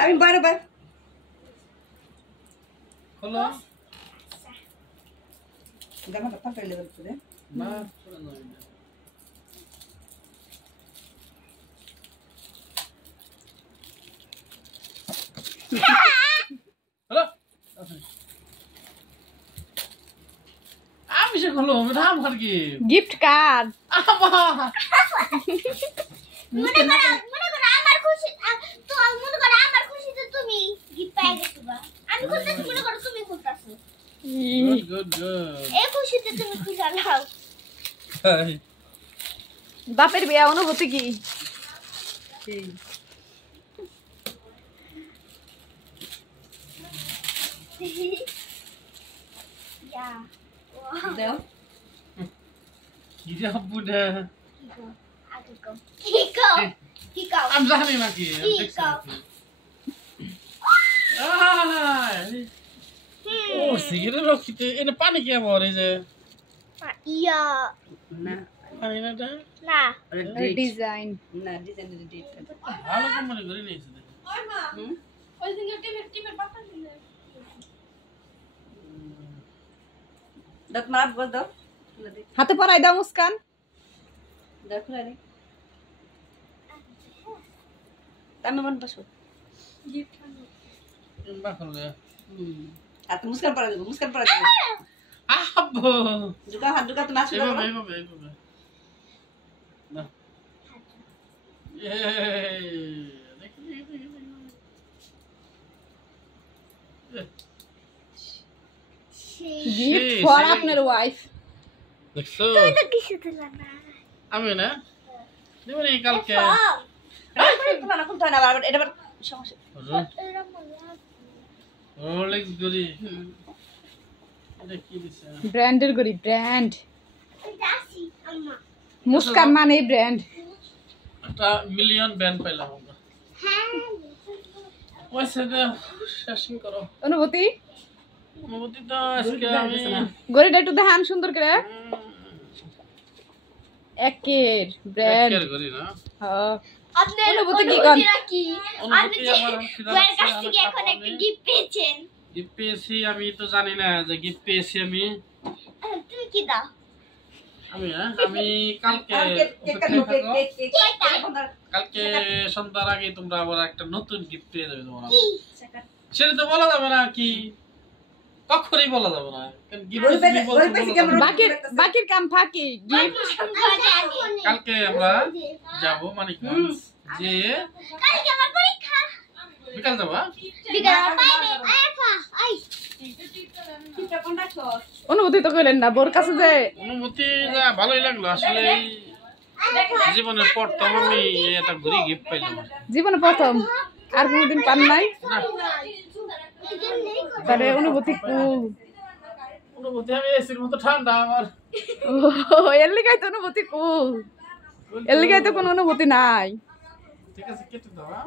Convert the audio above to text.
আমি বারবার খোলো জামাটা ফাটাইলে বলতে রে না পুরো নয় না হলো আমি সে খোলো রাম আর কি গিফট কার্ড মনে করো আমার খুশি তো মনে করো আমার খুশিতে তুমি গিফট পেয়ে গেছো বা আমি খুশিতে মনে করো তুমি খুশি গুড এই খুশিতে তুমি খুশি নাও বাপের বিয়ে অনুভূতি কি ইয়া দাও কি রে বুড়া Kiko. আমি জানি না কি আমি দেখছি ও সিগারেট রখিতে এনে পানি কি আমার এই যে Iya. না পানি না এটা Nah. ডিজাইন না ডিজাইনের ডেট ভালো কোম্পানি করে নিয়েছে Oi, Ma. Oi, tinggal bapak sini. দাঁত মার বল দাও হাতে পরাই দাও মুস্কান দেখো রে তামে মন বসো বাখলে আর তো মুস্কান পড়া দেব আব্বু দুকা হাত দুকা তো নাচ করো এইভাবে না গিফট ফর আপনার ওয়াইফ দেখছো Itu kisah telana. আমি না দেব না কালকে তোমার না কোন তো না আবার এটা আবার সমস্যা রোলেক্স গরি এটা কি দিছে ব্র্যান্ডের গরি ব্র্যান্ড Dasi, Amma. মুস্কান মানে ব্র্যান্ড একটা মিলিয়ন ব্যান্ড পাইলাম আমরা ওই সেটা শাসন করো অনুভূতি অনুভূতি তো আজকে আমি গরিটা একটু দেখান সুন্দর করে একের ব্র্যান্ড একের গরি না হ্যাঁ আপনি অনুভূতি কি কন? কি অনুভূতি আমার বউয়ের কাছ থেকে এখন একটা গিফট পেয়েছেন গিফট পেয়েছি আমি তো জানি না যে গিফট পেয়েছি আমি তুমি কি দাও আমি আমি কালকে কেক অপেক্ষায় থাকো। কেক কালকে সন্ধ্যার আগে তোমরা আবার একটা নতুন গিফট পেয়ে যাবে তোমরা কি সেটা তো বলা যাবে না কি কখনই বলা যাবে না কারণ gift ওই তুমি বলছো ওই পেছি বলা কেমন যাবে না। বাকির কাম ফাঁকি গিফট কালকে আমরা যাব মানিকগঞ্জ যে কালকে আমার পরীক্ষা বিকাল যাবো হ্যাঁ? বিকাল পাইবে আইফা আই কিটা কোনটা কর অনুভূতি তো কইলেন না বোর কাছে যে অনুভূতি যা ভালোই লাগলো আসলে এই জীবনের প্রথম আমি একটা ঘুরি গিফট পাইলাম জীবনে প্রথম আর কোনোদিন পান নাই না তাহলে অনুভূতি কুল অনুভূতি আমি এসির মতো ঠান্ডা আমার এর লিগাই তো অনুভূতি কুল এর লিগাই তো কোনো অনুভূতি নাই ঠিক আছে কেটে দাও হ্যাঁ?